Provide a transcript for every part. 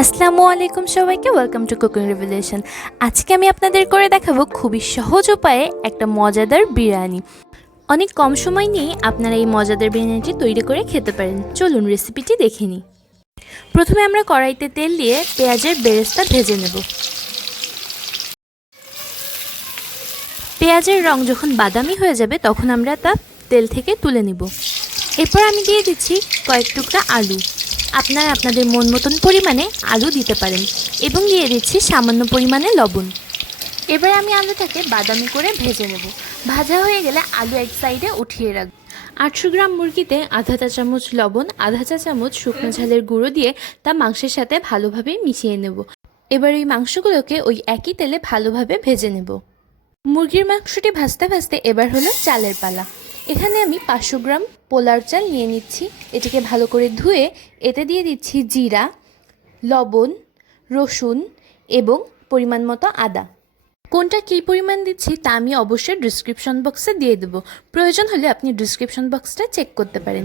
আসসালামু আলাইকুম সবাইকে, ওয়েলকাম টু কুকিং রিভিলেশন। আজকে আমি আপনাদের করে দেখাবো খুবই সহজ উপায়ে একটা মজাদার বিরিয়ানি। অনেক কম সময় নিয়ে আপনারা এই মজাদার বিরিয়ানিটি তৈরি করে খেতে পারেন। চলুন রেসিপিটি দেখে নিই। প্রথমে আমরা কড়াইতে তেল দিয়ে পেঁয়াজের বেরেস্তা ভেজে নেব। পেঁয়াজের রং যখন বাদামি হয়ে যাবে তখন আমরা তা তেল থেকে তুলে নেব। এরপর আমি দিয়ে দিচ্ছি কয়েক টুকরা আলু। আপনারা আপনাদের মন মতন পরিমাণে আলু দিতে পারেন এবং দিয়ে দিচ্ছি সামান্য পরিমাণে লবণ। এবার আমি আলুটাকে বাদামি করে ভেজে নেব। ভাজা হয়ে গেলে আলু এক সাইডে উঠিয়ে রাখব। 800 গ্রাম মুরগিতে আধা চা চামচ লবণ, আধা চা চামচ শুকনো ঝালের গুঁড়ো দিয়ে তা মাংসের সাথে ভালোভাবে মিশিয়ে নেব। এবার এই মাংসগুলোকে ওই একই তেলে ভালোভাবে ভেজে নেব। মুরগির মাংসটি ভাজতে ভাজতে এবার হলো চালের পালা। এখানে আমি 500 গ্রাম পোলার চাল নিয়ে নিচ্ছি। এটিকে ভালো করে ধুয়ে এতে দিয়ে দিচ্ছি জিরা, লবণ, রসুন এবং পরিমাণ মতো আদা। কোনটা কী পরিমাণ দিচ্ছি তা আমি অবশ্যই ডিসক্রিপশন বক্সে দিয়ে দেবো। প্রয়োজন হলে আপনি ডিসক্রিপশন বক্সটা চেক করতে পারেন।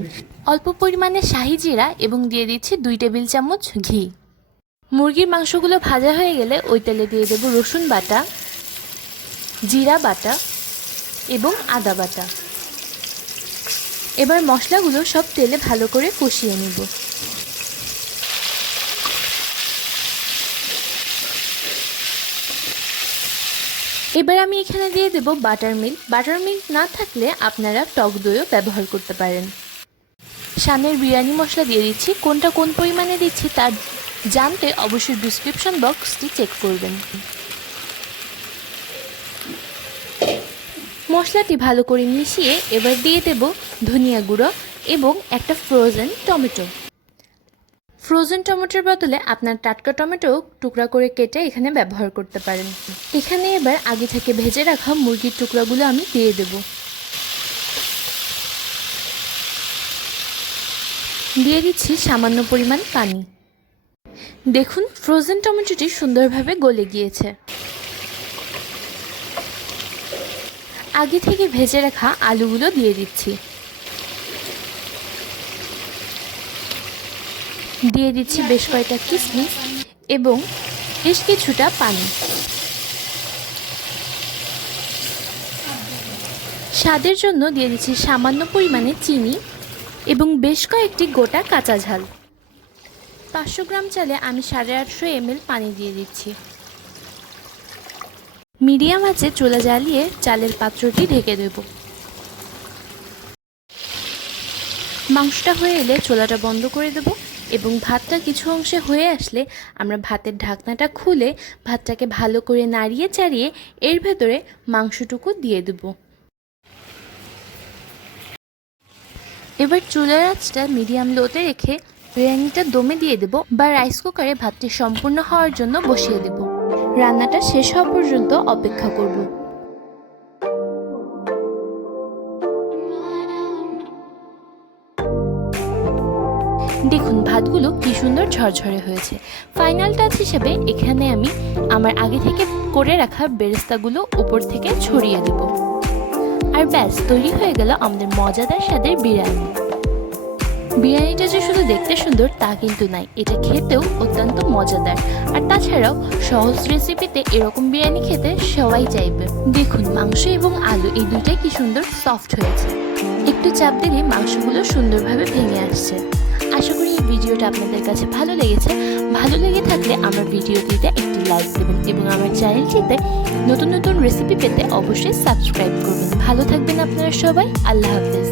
অল্প পরিমাণে শাহি জিরা এবং দিয়ে দিচ্ছি 2 টেবিল চামচ ঘি। মুরগির মাংসগুলো ভাজা হয়ে গেলে ওই তেলে দিয়ে দেবো রসুন বাটা, জিরা বাটা এবং আদা বাটা। এবার মশলাগুলো সব তেলে ভালো করে কষিয়ে নেব। এবার আমি এখানে দিয়ে দেব বাটার মিল্ক। বাটার মিল্ক না থাকলে আপনারা টক দইও ব্যবহার করতে পারেন। শানের বিরিয়ানি মশলা দিয়ে দিচ্ছি। কোনটা কোন পরিমাণে দিচ্ছি তা জানতে অবশ্যই ডিসক্রিপশন বক্সটি চেক করবেন। মশলাটি ভালো করে মিশিয়ে এবার দিয়ে দেব ধনিয়া গুঁড়ো এবং একটা ফ্রোজেন টমেটো। ফ্রোজেন টমেটোর বদলে আপনার টাটকা টমেটো টুকরা করে কেটে এখানে ব্যবহার করতে পারেন। এখানে এবার আগে থেকে ভেজে রাখা মুরগির টুকরাগুলো আমি দিয়ে দেব। দিয়ে দিচ্ছি সামান্য পরিমাণ পানি। দেখুন ফ্রোজেন টমেটোটি সুন্দরভাবে গলে গিয়েছে। আগে থেকে ভেজে রাখা আলুগুলো দিয়ে দিচ্ছি। দিয়ে দিচ্ছি বেশ কয়েকটা কিশমিশ এবং বেশ কিছুটা পানি। স্বাদের জন্য দিয়ে দিচ্ছি সামান্য পরিমাণে চিনি এবং বেশ কয়েকটি গোটা কাঁচা ঝাল। 500 গ্রাম চালে আমি 850 ml পানি দিয়ে দিচ্ছি। মিডিয়াম আঁচে চুলা জ্বালিয়ে চালের পাত্রটি ঢেকে দেব। মাংসটা হয়ে এলে চুলাটা বন্ধ করে দেব এবং ভাতটা কিছু অংশে হয়ে আসলে আমরা ভাতের ঢাকনাটা খুলে ভাতটাকে ভালো করে নাড়িয়ে চাড়িয়ে এর ভেতরে মাংসটুকু দিয়ে দেব। এবার চুলার আঁচটা মিডিয়াম লোতে রেখে বিরিয়ানিটা দমে দিয়ে দেব বা রাইস কুকারে ভাতটি সম্পূর্ণ হওয়ার জন্য বসিয়ে দেব। রান্নাটা শেষ হওয়া পর্যন্ত অপেক্ষা করব। দেখুন ভাতগুলো কি সুন্দর ঝরঝরে হয়েছে। ফাইনাল টাচ হিসেবে এখানে আমি আমার আগে থেকে করে রাখা বেরেস্তাগুলো উপর থেকে ছড়িয়ে দেব। আর ব্যাস তৈরি হয়ে গেল আমাদের মজাদার স্বাদের বিরিয়ানি। বিরিয়ানিটা যে শুধু দেখতে সুন্দর তা কিন্তু নয়, এটা খেতেও অত্যন্ত মজাদার। আর তাছাড়াও সহজ রেসিপিতে এরকম বিরিয়ানি খেতে সবাই চাইবে। দেখুন মাংস এবং আলু এই দুইটাই কি সুন্দর সফট হয়েছে। একটু চাপ দিলে মাংসগুলো সুন্দরভাবে ভেঙে আসছে। আশা করি এই ভিডিওটা আপনাদের কাছে ভালো লেগেছে। ভালো লেগে থাকলে আমার ভিডিওটিতে একটি লাইক দেবেন এবং আমার চ্যানেলটিতে নতুন নতুন রেসিপি পেতে অবশ্যই সাবস্ক্রাইব করবেন। ভালো থাকবেন আপনারা সবাই। আল্লাহ হাফেজ।